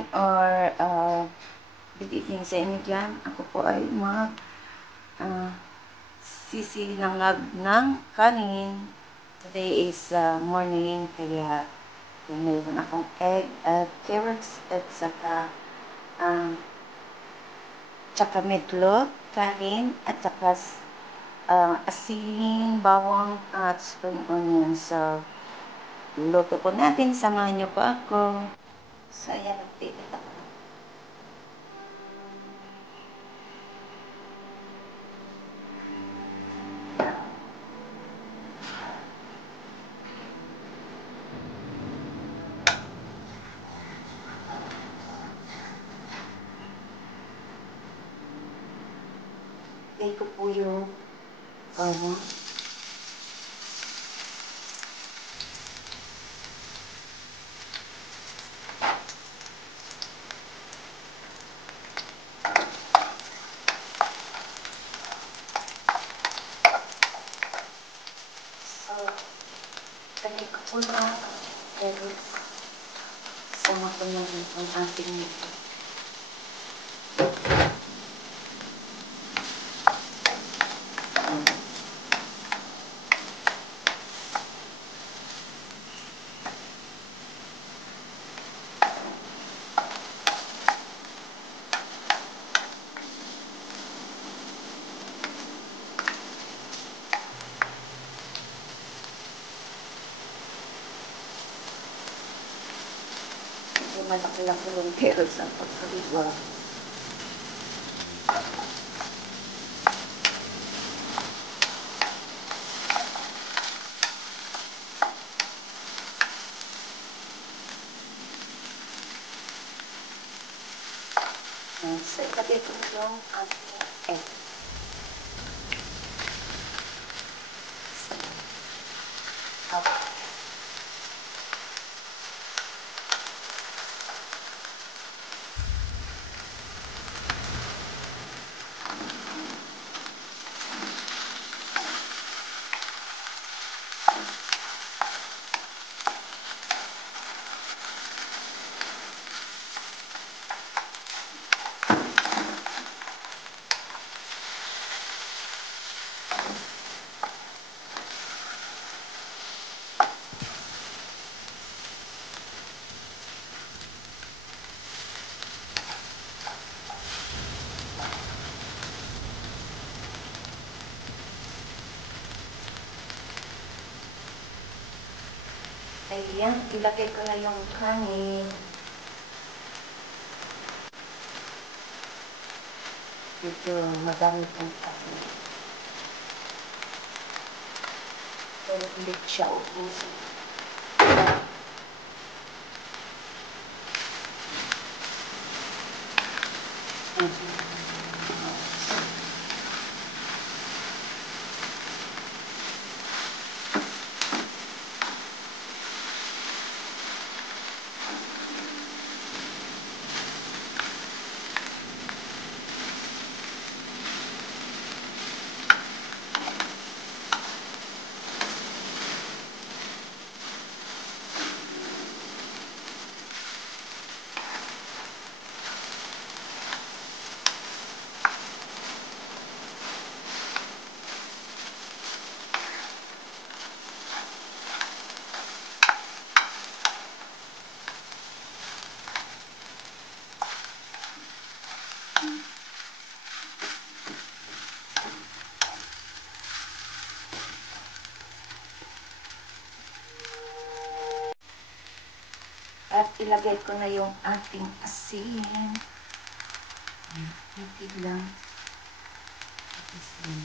morning or good evening sa inyo dyan. Ako po ay sisilangag ng kanin. Today is morning, kaya mayroon akong egg at carrots at saka meatloaf, kanin at saka asin, bawang at spring onion. So, luto po natin. Samahan niyo po ako. So, ayan, nagtitip ako. Lagay ko po yung lagay ko po yung carrots. Sama ko na rin ang ating nito. Malaki-laki yung carrots ang pagkaliwa. So, ilagay ko yung ating egg. Okay. Ayan, ilagay ko na yung kanin. Ito, madami pong kanin. Pero ulit siya ubusin. At ilagay ko na yung ating asin. Hintig lang. Asin.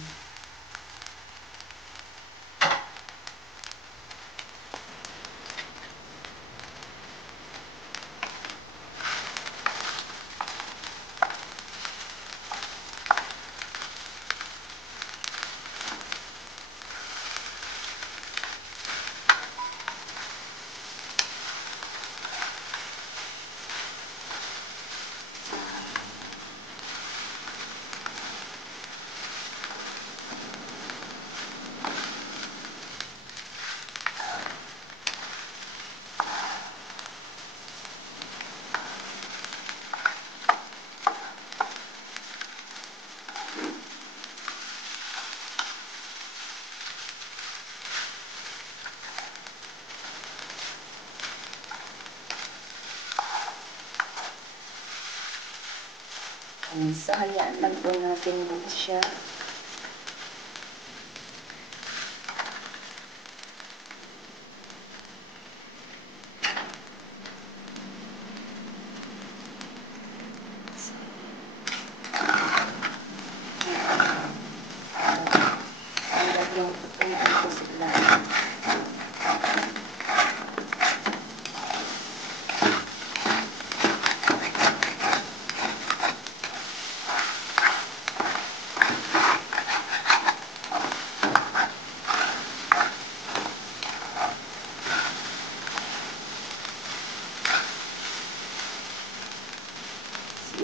So, hayaan lang po natin dito siya.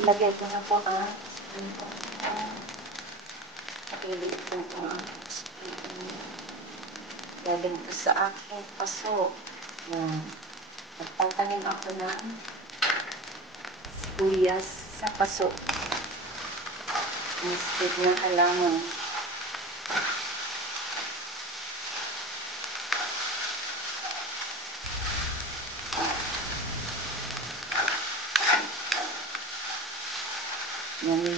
Ilagay ko na po pakilig ko po galing ko sa aking paso. Yan. Nagpaltanim ako ng sibuyas sa paso. Instead na halaman.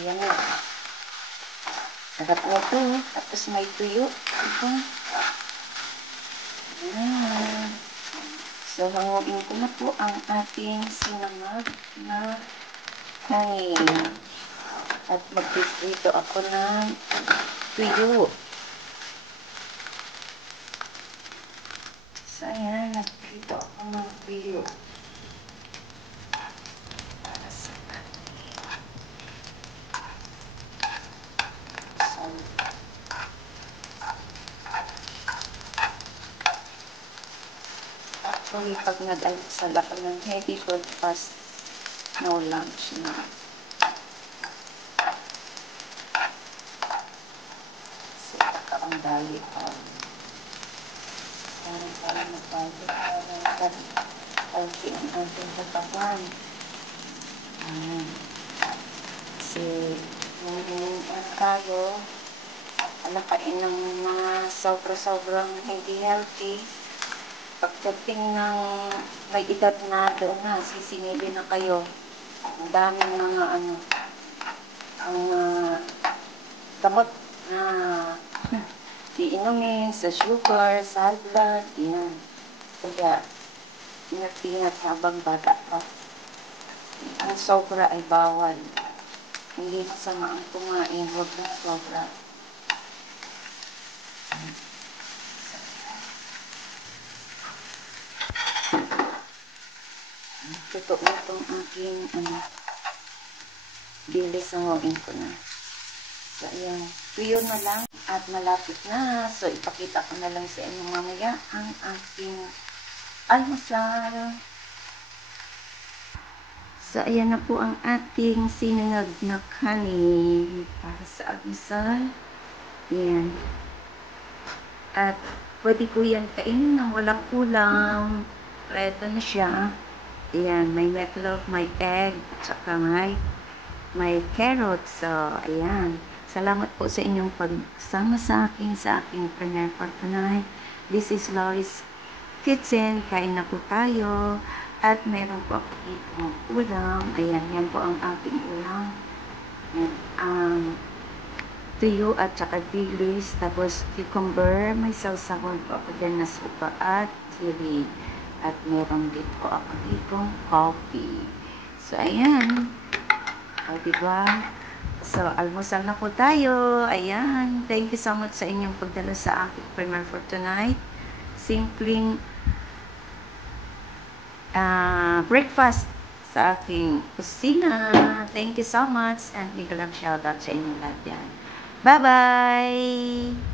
Yan. Sarap nito. Tapos may tuyo. Ito. Ayan. So, hanguin ko na po ang ating sinangag na hangin. At magpiprito ako ng tuyo. So, ayan. Nagprito ako ng tuyo. Para sa actually, pag nag-almusal ako ng heavy food fast, no lunch na. Kasi ang dali pa. Parang magpagod. Parang healthy ang ating katawan. Kasi tayo, alakain ng mga sobrang hindi healthy. Pagdating ng may edad na doon na, sisingilin na kayo. Ang daming mga ang gamot na iinumin sa sugar, sa high blood, yan. Kaya, ingat-ingat habang bata pa. Ang sobra ay bawal. Hindi masama ang kumain, huwag na sobra. Totoo itong aking bilis hanguin ko na. So, ayan. Tuyo na lang at malapit na. So, ipakita ko na lang sa inyo mamaya ang aking almusal. So, ayan na po ang ating sinangag na kanin para sa almusal. Ayan. At pwede ko yan kainin nang walang kulang. Ito na siya. Ayan, may meatloaf, may egg, tsaka may carrots. So, ayan. Salamat po sa inyong pagsama sa aking premiere for tonight. This is Lori's Kitchen. Kain na po tayo. At meron po ako dito ulam. Ayan, yan po ang aking ulam. Tuyo at saka dilis. Tapos cucumber. May sausawan po ako dyan na suka at chili. At meron din po ako dito coffee. So, ayan. O, diba? So, almusal na po tayo. Ayan. Thank you so much sa inyong pagdala sa aking premiere for tonight. Simpleng breakfast sa aking kusina. Thank you so much. And big love shoutout sa inyong lahat yan. Bye-bye!